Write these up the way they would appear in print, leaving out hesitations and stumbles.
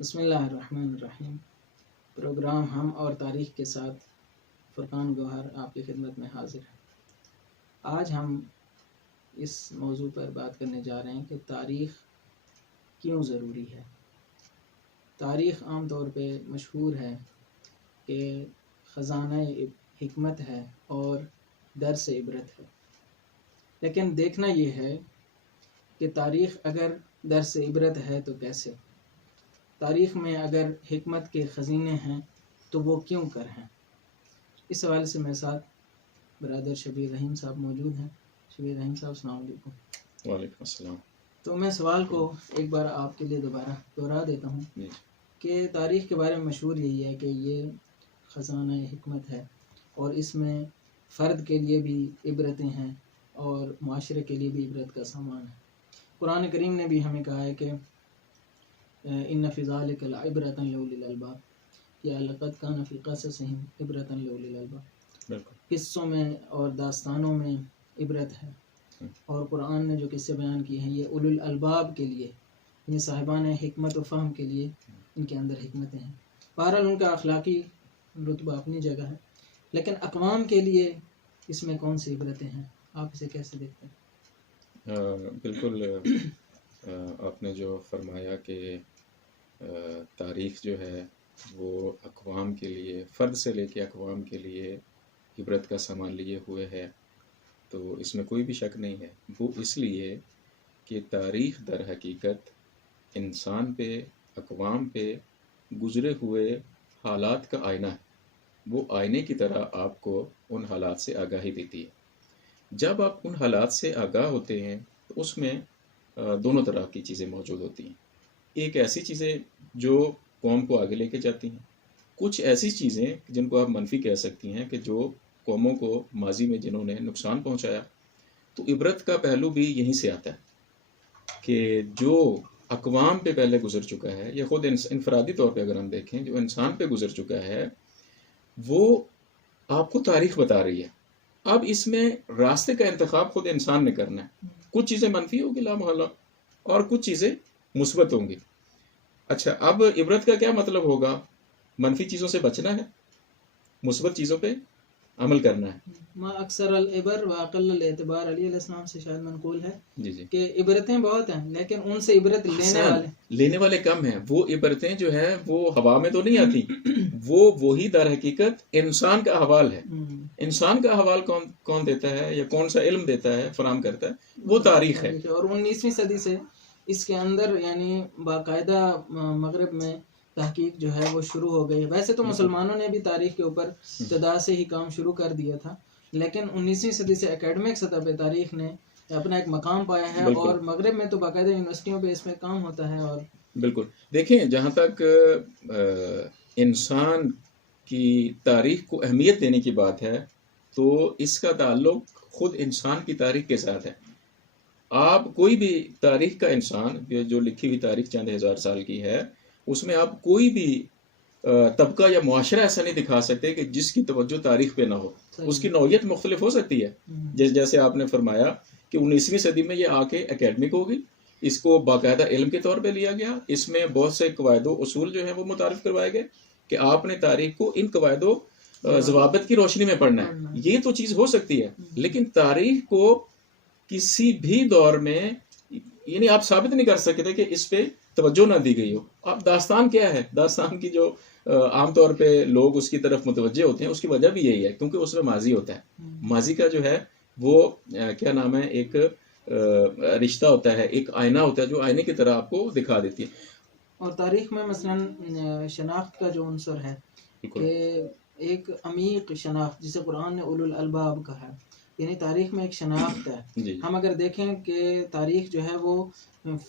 بسم اللہ الرحمن الرحیم۔ پروگرام ہم اور تاریخ کے ساتھ فرقان گوہر آپ کی خدمت میں حاضر ہے۔ آج ہم اس موضوع پر بات کرنے جا رہے ہیں کہ تاریخ کیوں ضروری ہے۔ تاریخ عام طور پہ مشہور ہے کہ خزانہ حکمت ہے اور درس عبرت ہے، لیکن دیکھنا یہ ہے کہ تاریخ اگر درس عبرت ہے تو کیسے؟ تاریخ میں اگر حکمت کے خزینے ہیں تو وہ کیوں کر ہیں؟ اس حوالے سے میرے ساتھ برادر شبیر رحیم صاحب موجود ہیں۔ شبیر رحیم صاحب السلام علیکم۔ وعلیکم السلام۔ تو میں سوال کو ایک بار آپ کے لیے دوبارہ دہرا دیتا ہوں کہ تاریخ کے بارے میں مشہور یہی ہے کہ یہ خزانہ حکمت ہے اور اس میں فرد کے لیے بھی عبرتیں ہیں اور معاشرے کے لیے بھی عبرت کا سامان ہے۔ قرآن کریم نے بھی ہمیں کہا ہے کہ ان فی ذلک لعبرۃ لاولی الالباب، یا لقد کان فی قصصہم عبرۃ لاولی الالباب۔ قصوں میں اور داستانوں میں عبرت ہے، اور قرآن نے جو قصے بیان کیے ہیں یہ اولو الالباب کے لیے، یعنی صاحبان حکمت و فہم کے لیے ان کے اندر حکمتیں ہیں۔ بہرحال ان کا اخلاقی رتبہ اپنی جگہ ہے، لیکن اقوام کے لیے اس میں کون سی عبرتیں ہیں؟ آپ اسے کیسے دیکھتے ہیں؟ بالکل آپ نے جو فرمایا کہ تاریخ جو ہے وہ اقوام کے لیے، فرد سے لے کے اقوام کے لیے عبرت کا سامان لیے ہوئے ہے، تو اس میں کوئی بھی شک نہیں ہے۔ وہ اس لیے کہ تاریخ در حقیقت انسان پہ، اقوام پہ گزرے ہوئے حالات کا آئینہ ہے۔ وہ آئینے کی طرح آپ کو ان حالات سے آگاہی دیتی ہے۔ جب آپ ان حالات سے آگاہ ہوتے ہیں تو اس میں دونوں طرح کی چیزیں موجود ہوتی ہیں۔ ایک ایسی چیزیں جو قوم کو آگے لے کے جاتی ہیں، کچھ ایسی چیزیں جن کو آپ منفی کہہ سکتی ہیں کہ جو قوموں کو ماضی میں جنہوں نے نقصان پہنچایا۔ تو عبرت کا پہلو بھی یہیں سے آتا ہے کہ جو اقوام پہ پہلے گزر چکا ہے، یا خود انفرادی طور پہ اگر ہم دیکھیں جو انسان پہ گزر چکا ہے، وہ آپ کو تاریخ بتا رہی ہے۔ اب اس میں راستے کا انتخاب خود انسان نے کرنا ہے۔ کچھ چیزیں منفی ہوگی لا محالہ، اور کچھ چیزیں مثبت ہوں گی۔ اچھا، اب عبرت کا کیا مطلب ہوگا؟ منفی چیزوں سے بچنا ہے، مثبت چیزوں پہ عمل کرنا ہے۔ ما اکثر العبر واقل الاعتبار، علیہ السلام سے شاید منقول ہے جی جی، کہ عبرتیں بہت ہیں لیکن ان سے عبرت لینے والے کم ہیں۔ وہ عبرتیں جو ہیں وہ ہوا میں تو نہیں آتی، وہ وہی در حقیقت انسان کا احوال ہے۔ انسان کا احوال کون دیتا ہے یا کون سا علم دیتا ہے، فراہم کرتا ہے؟ وہ تاریخ ہے۔ اور 19ویں صدی سے اس کے اندر یعنی باقاعدہ مغرب میں تحقیق جو ہے وہ شروع ہو گئی ہے۔ ویسے تو مسلمانوں نے بھی تاریخ کے اوپر ابتدا سے ہی کام شروع کر دیا تھا، لیکن 19ویں صدی سے اکیڈمک سطح پہ تاریخ نے اپنا ایک مقام پایا ہے، اور مغرب میں تو باقاعدہ یونیورسٹیوں پہ اس میں کام ہوتا ہے۔ اور بالکل دیکھیں، جہاں تک انسان کی تاریخ کو اہمیت دینے کی بات ہے تو اس کا تعلق خود انسان کی تاریخ کے ساتھ ہے۔ آپ کوئی بھی تاریخ کا انسان، جو لکھی ہوئی تاریخ چند ہزار سال کی ہے، اس میں آپ کوئی بھی طبقہ یا معاشرہ ایسا نہیں دکھا سکتے کہ جس کی توجہ تاریخ پہ نہ ہو۔ اس کی نوعیت مختلف ہو سکتی ہے، جیسے آپ نے فرمایا کہ 19ویں صدی میں یہ آ کے اکیڈمک ہوگی، اس کو باقاعدہ علم کے طور پہ لیا گیا۔ اس میں بہت سے قواعد و اصول جو ہیں وہ متعارف کروائے گئے کہ آپ نے تاریخ کو ان قواعد و ضوابط کی روشنی میں پڑھنا ہے۔ یہ تو چیز ہو سکتی ہے، لیکن تاریخ کو کسی بھی دور میں یعنی آپ ثابت نہیں کر سکتے کہ اس پہ توجہ نہ دی گئی ہو۔ اب داستان کیا ہے؟ داستان کی جو عام طور پہ لوگ اس کی طرف متوجہ ہوتے ہیں، اس کی وجہ بھی یہی ہے کیونکہ اس میں ماضی ہوتا ہے۔ ماضی کا جو ہے وہ کیا نام ہے، ایک رشتہ ہوتا ہے، ایک آئینہ ہوتا ہے جو آئینے کی طرح آپ کو دکھا دیتی ہے۔ اور تاریخ میں مثلا شناخت کا جو عنصر ہے کہ ایک عمیق شناخت، جسے قرآن نے اولو الالباب کہا ہے، یعنی تاریخ میں ایک شناخت ہے۔ ہم اگر دیکھیں کہ تاریخ جو ہے وہ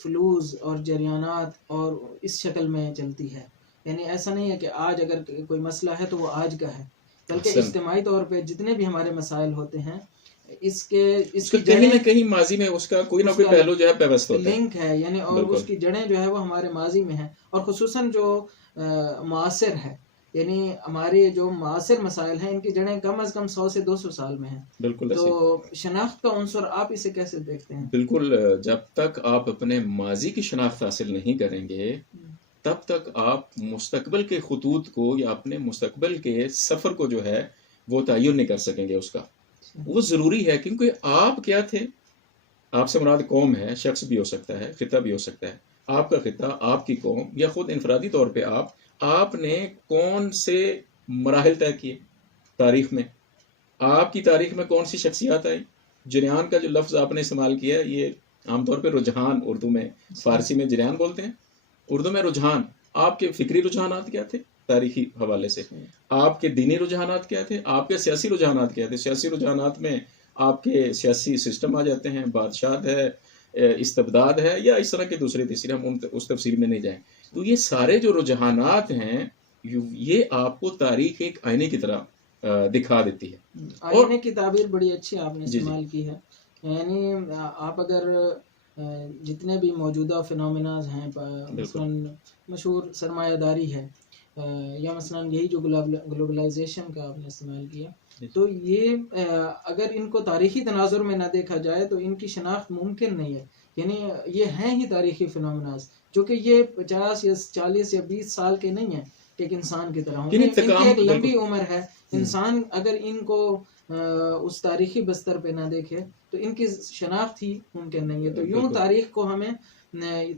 فلوز اور جریانات اور اس شکل میں چلتی ہے، یعنی ایسا نہیں ہے کہ آج اگر کوئی مسئلہ ہے تو وہ آج کا ہے، بلکہ اجتماعی طور پہ جتنے بھی ہمارے مسائل ہوتے ہیں اس کی کہیں نہ کہیں ماضی میں اس کا کوئی نہ کوئی پہلو جو ہے پیوست ہوتا ہے، لنک ہے، یعنی اور اس کی جڑیں جو ہے وہ ہمارے ماضی میں ہیں، اور خصوصاً جو معاصر ہے، یعنی ہمارے جو معاصر مسائل ہیں ان کی جڑیں کم از کم 100 سے 200 سال میں ہیں۔ بالکل۔ تو شناخت کا عنصر آپ اسے کیسے دیکھتے ہیں؟ بالکل، جب تک آپ اپنے ماضی کی شناخت حاصل نہیں کریں گے تب تک آپ مستقبل کے خطوط کو یا اپنے مستقبل کے سفر کو جو ہے وہ تعین نہیں کر سکیں گے اس کا. وہ ضروری ہے کیونکہ آپ کیا تھے، آپ سے مراد قوم ہے، شخص بھی ہو سکتا ہے، خطہ بھی ہو سکتا ہے. آپ کا خطہ، آپ کی قوم، یا خود انفرادی طور پہ آپ نے کون سے مراحل طے کیے تاریخ میں، آپ کی تاریخ میں کون سی شخصیات آئی. جریان کا جو لفظ آپ نے استعمال کیا ہے، یہ عام طور پہ رجحان اردو میں، فارسی میں جریان بولتے ہیں، اردو میں رجحان. آپ کے فکری رجحانات کیا تھے تاریخی حوالے سے، آپ کے دینی رجحانات کیا تھے، آپ کے سیاسی رجحانات کیا تھے. سیاسی رجحانات میں آپ کے سیاسی سسٹم آ جاتے ہیں، بادشاہت ہے، استبداد ہے، یا اس طرح کے دوسرے تیسرے، ہم اس تفصیل میں نہیں جائیں. تو یہ سارے جو رجحانات ہیں یہ آپ کو تاریخ ایک آئینے کی طرح دکھا دیتی ہے. آئینے کی تعبیر بڑی اچھی آپ نے جی استعمال کی ہے. یعنی آپ اگر جتنے بھی موجودہ فنومناز ہیں، مثلا مشہور سرمایہ داری ہے، یا مثلا یہی جو گلوبلائزیشن کا آپ نے استعمال کیا، تو یہ اگر ان کو تاریخی تناظر میں نہ دیکھا جائے تو ان کی شناخت ممکن نہیں ہے. یعنی یہ ہیں ہی تاریخی فنومناز جو کہ یہ 50 یا 40 یا 20 سال کے نہیں ہیں کہ ایک انسان کی طرح ہوں. ان کی ایک لمبی عمر ہے. انسان اگر ان کو اس تاریخی بستر پہ نہ دیکھے تو ان کی شناخت ہی ممکن نہیں ہے. تو یوں تاریخ کو ہمیں،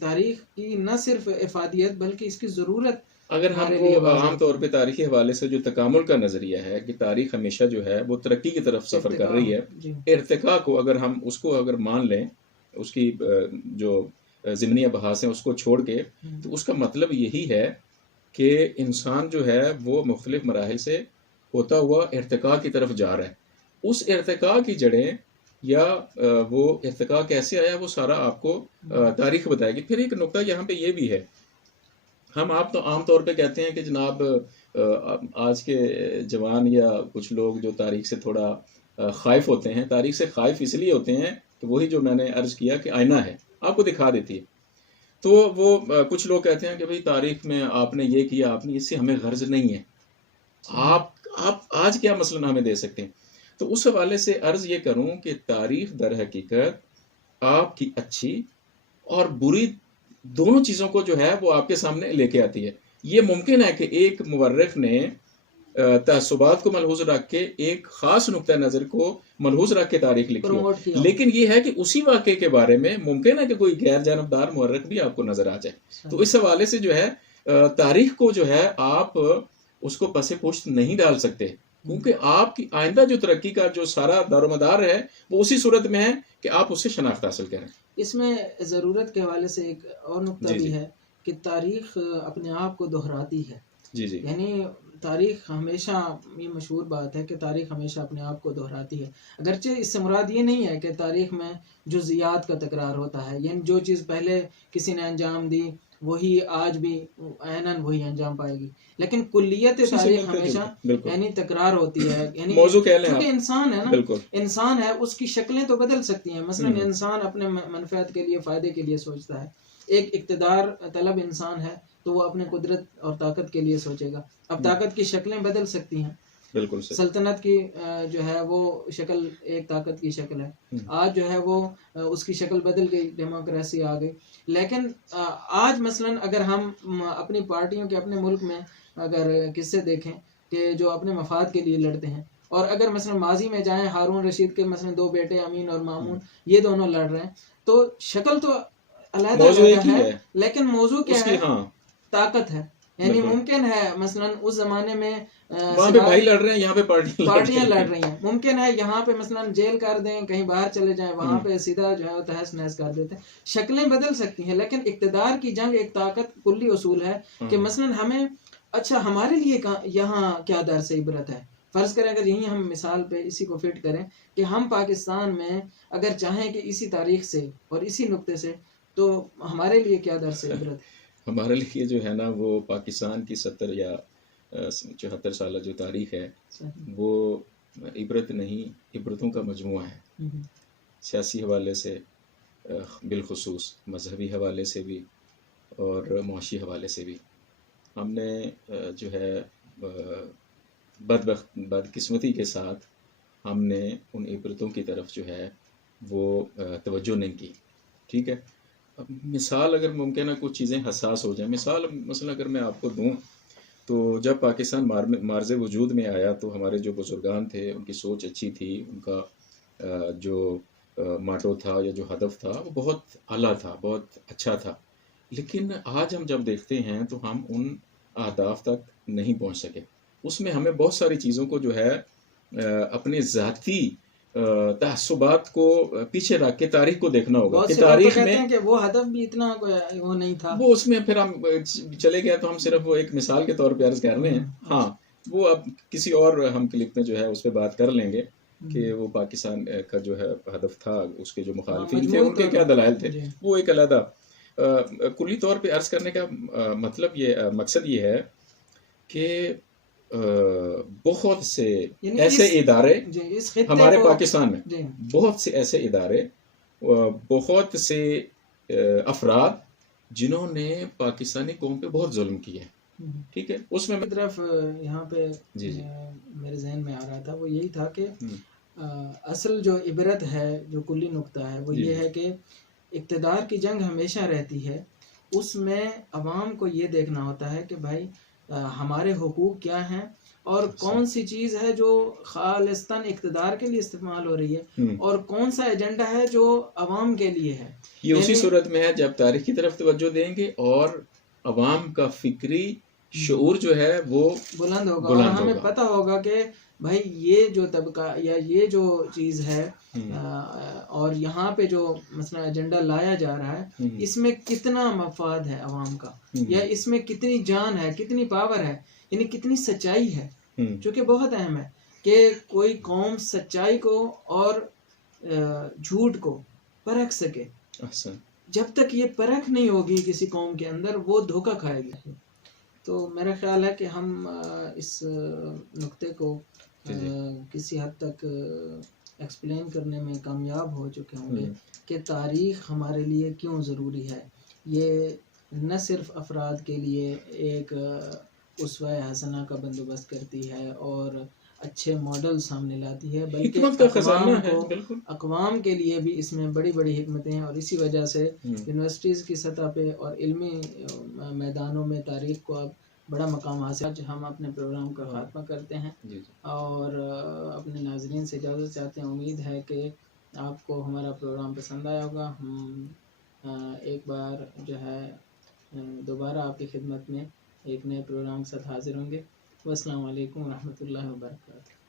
تاریخ کی نہ صرف افادیت بلکہ اس کی ضرورت، اگر ہم کو عام طور پہ تاریخی حوالے سے جو تکامل کا نظریہ ہے کہ تاریخ ہمیشہ جو ہے وہ ترقی کی طرف سفر کر رہی ہے، ارتقاء کو اگر ہم اس کو اگر مان لیں، اس کی جو ضمنی بحاث ہیں اس کو چھوڑ کے، تو اس کا مطلب یہی ہے کہ انسان جو ہے وہ مختلف مراحل سے ہوتا ہوا ارتقاء کی طرف جا رہا ہے. اس ارتقاء کی جڑیں یا وہ ارتقاء کیسے آیا وہ سارا آپ کو تاریخ بتائے گی. پھر ایک نقطہ یہاں پہ یہ بھی ہے، آپ تو عام طور پہ کہتے ہیں کہ جناب آج کے جوان یا کچھ لوگ جو تاریخ سے تھوڑا خائف ہوتے ہیں، تاریخ سے خائف اس لیے ہوتے ہیں کہ وہی جو میں نے عرض کیا کہ آئینہ ہے، آپ کو دکھا دیتی ہے. تو وہ کچھ لوگ کہتے ہیں کہ بھئی تاریخ میں آپ نے یہ کیا، آپ نے، اس سے ہمیں غرض نہیں ہے، آپ آج کیا مثلاً ہمیں دے سکتے ہیں. تو اس حوالے سے عرض یہ کروں کہ تاریخ در حقیقت آپ کی اچھی اور بری دونوں چیزوں کو جو ہے وہ آپ کے سامنے لے کے آتی ہے. یہ ممکن ہے کہ ایک مورخ نے تعصبات کو ملحوظ رکھ کے، ایک خاص نقطہ نظر کو ملحوظ رکھ کے تاریخ لکھی ہو، لیکن یہ ہے کہ اسی واقعے کے بارے میں ممکن ہے کہ کوئی غیر جانبدار مورخ بھی آپ کو نظر آ جائے. تو اس حوالے سے جو ہے تاریخ کو جو ہے آپ اس کو پس پشت نہیں ڈال سکتے، کیونکہ آپ کی آئندہ جو ترقی کا جو سارا دار و مدار ہے وہ اسی صورت میں ہے کہ آپ اس سے شناخت حاصل کریں. اس میں ضرورت کے حوالے سے ایک اور نقطہ بھی ہے کہ تاریخ اپنے آپ کو دہراتی ہے. یعنی تاریخ ہمیشہ، یہ مشہور بات ہے کہ تاریخ ہمیشہ اپنے آپ کو دہراتی ہے. اگرچہ اس سے مراد یہ نہیں ہے کہ تاریخ میں جزئیات کا تکرار ہوتا ہے، یعنی جو چیز پہلے کسی نے انجام دی وہی آج بھی عیناً وہی انجام پائے گی، لیکن کلیت تاریخ ہمیشہ یعنی تکرار ہوتی ہے. یعنی کیونکہ انسان ہے نا، انسان ہے، اس کی شکلیں تو بدل سکتی ہیں. مثلا انسان اپنے منفعت کے لیے، فائدے کے لیے سوچتا ہے. ایک اقتدار طلب انسان ہے تو وہ اپنے قدرت اور طاقت کے لیے سوچے گا. اب طاقت کی شکلیں بدل سکتی ہیں. بالکل سلطنت کی جو ہے وہ شکل ایک طاقت کی شکل ہے، آج جو ہے وہ اس کی شکل بدل گئی، ڈیموکریسی آ گئی. لیکن آج مثلا اگر ہم اپنی پارٹیوں کے، اپنے ملک میں اگر قصے دیکھیں کہ جو اپنے مفاد کے لیے لڑتے ہیں، اور اگر مثلا ماضی میں جائیں، ہارون رشید کے مثلا 2 بیٹے امین اور مامون، یہ دونوں لڑ رہے ہیں، تو شکل تو علیحدہ ہے لیکن موضوع کیا ہے؟ طاقت ہے. یعنی ممکن ہے مثلا اس زمانے میں وہاں پہ بھائی لڑ رہے ہیں، یہاں پہ پارٹیاں لڑ رہی ہیں. ممکن ہے یہاں پہ مثلا جیل کر دیں، کہیں باہر چلے جائیں، وہاں پہ سیدھا جو ہے تہس نہس کر دیتے ہیں. شکلیں بدل سکتی ہیں لیکن اقتدار کی جنگ ایک طاقت کلی اصول ہے کہ مثلا ہمیں، اچھا ہمارے لیے یہاں کیا درس عبرت ہے. فرض کریں اگر یہی ہم مثال پہ اسی کو فٹ کریں کہ ہم پاکستان میں اگر چاہیں کہ اسی تاریخ سے اور اسی نقطے سے، تو ہمارے لیے کیا درس عبرت ہے؟ ہمارے لیے جو ہے نا وہ پاکستان کی 70 یا 74 سالہ جو تاریخ ہے وہ عبرت نہیں، عبرتوں کا مجموعہ ہے. سیاسی حوالے سے بالخصوص، مذہبی حوالے سے بھی اور معاشی حوالے سے بھی. ہم نے جو ہے بدقسمتی کے ساتھ ہم نے ان عبرتوں کی طرف جو ہے وہ توجہ نہیں کی. ٹھیک ہے، اب مثال اگر ممکن ہے کچھ چیزیں حساس ہو جائیں، مثلا اگر میں آپ کو دوں تو جب پاکستان مارز وجود میں آیا تو ہمارے جو بزرگان تھے ان کی سوچ اچھی تھی، ان کا جو ماٹو تھا یا جو ہدف تھا وہ بہت اعلیٰ تھا، بہت اچھا تھا، لیکن آج ہم جب دیکھتے ہیں تو ہم ان اہداف تک نہیں پہنچ سکے۔ اس میں ہمیں بہت ساری چیزوں کو جو ہے اپنے ذاتی تعصبات کو پیچھے رکھ کے تاریخ کو دیکھنا ہوگا بہت کہ سے لوگ تو تاریخ کہتے میں ہیں کہ وہ ہدف بھی اتنا وہ نہیں تھا، وہ اس میں پھر ہم چلے گئے تو ہم صرف وہ ایک مثال کے طور پہ عرض کر رہے ہیں۔ ہاں وہ اب کسی اور ہم کلپ میں جو ہے اس پہ بات کر لیں گے کہ وہ پاکستان کا جو ہے ہدف تھا، اس کے جو مخالفین تھے ان کے کیا دلائل تھے، وہ ایک علیحدہ کلی طور پہ عرض کرنے کا مطلب یہ مقصد یہ ہے کہ بہت سے ایسے ادارے ہمارے پاکستان میں، بہت سے ایسے ادارے، بہت سے افراد جنہوں نے پاکستانی قوم پہ بہت ظلم کیا ہے، ٹھیک ہے، اس میں طرف یہاں پہ میرے ذہن میں آ رہا تھا وہ یہی تھا کہ اصل جو عبرت ہے، جو کلی نقطہ ہے وہ یہ ہے کہ اقتدار کی جنگ ہمیشہ رہتی ہے، اس میں عوام کو یہ دیکھنا ہوتا ہے کہ بھائی ہمارے حقوق کیا ہیں اور کون سی چیز ہے جو خالصتاً اقتدار کے لیے استعمال ہو رہی ہے اور کون سا ایجنڈا ہے جو عوام کے لیے ہے۔ یہ اسی صورت میں ہے جب تاریخ کی طرف توجہ دیں گے اور عوام کا فکری شعور جو ہے وہ بلند ہوگا اور ہمیں پتہ ہوگا کہ بھائی یہ جو طبقہ یا یہ جو چیز ہے اور یہاں پہ جو مثلا ایجنڈا لایا جا رہا ہے اس میں کتنا مفاد ہے عوام کا، یا اس میں کتنی جان ہے، کتنی پاور ہے، یعنی کتنی سچائی ہے، جو کہ بہت اہم ہے کہ کوئی قوم سچائی کو اور جھوٹ کو پرکھ سکے۔ جب تک یہ پرکھ نہیں ہوگی کسی قوم کے اندر وہ دھوکہ کھائے گی۔ تو میرا خیال ہے کہ ہم اس نقطے کو کسی حد تک ایکسپلین کرنے میں کامیاب ہو چکے ہوں گے کہ تاریخ ہمارے لیے کیوں ضروری ہے۔ یہ نہ صرف افراد کے لیے ایک اسوہ حسنہ کا بندوبست کرتی ہے اور اچھے ماڈل سامنے لاتی ہے، بلکہ اقوام کے لیے بھی اس میں بڑی بڑی حکمتیں ہیں، اور اسی وجہ سے یونیورسٹیز کی سطح پہ اور علمی میدانوں میں تاریخ کو اب بڑا مقام حاصل ہے۔ آج ہم اپنے پروگرام کا خاتمہ کرتے ہیں اور اپنے ناظرین سے اجازت چاہتے ہیں۔ امید ہے کہ آپ کو ہمارا پروگرام پسند آیا ہوگا۔ ہم ایک بار جو ہے دوبارہ آپ کی خدمت میں ایک نئے پروگرام کے ساتھ حاضر ہوں گے۔ والسلام علیکم ورحمۃ اللہ وبرکاتہ۔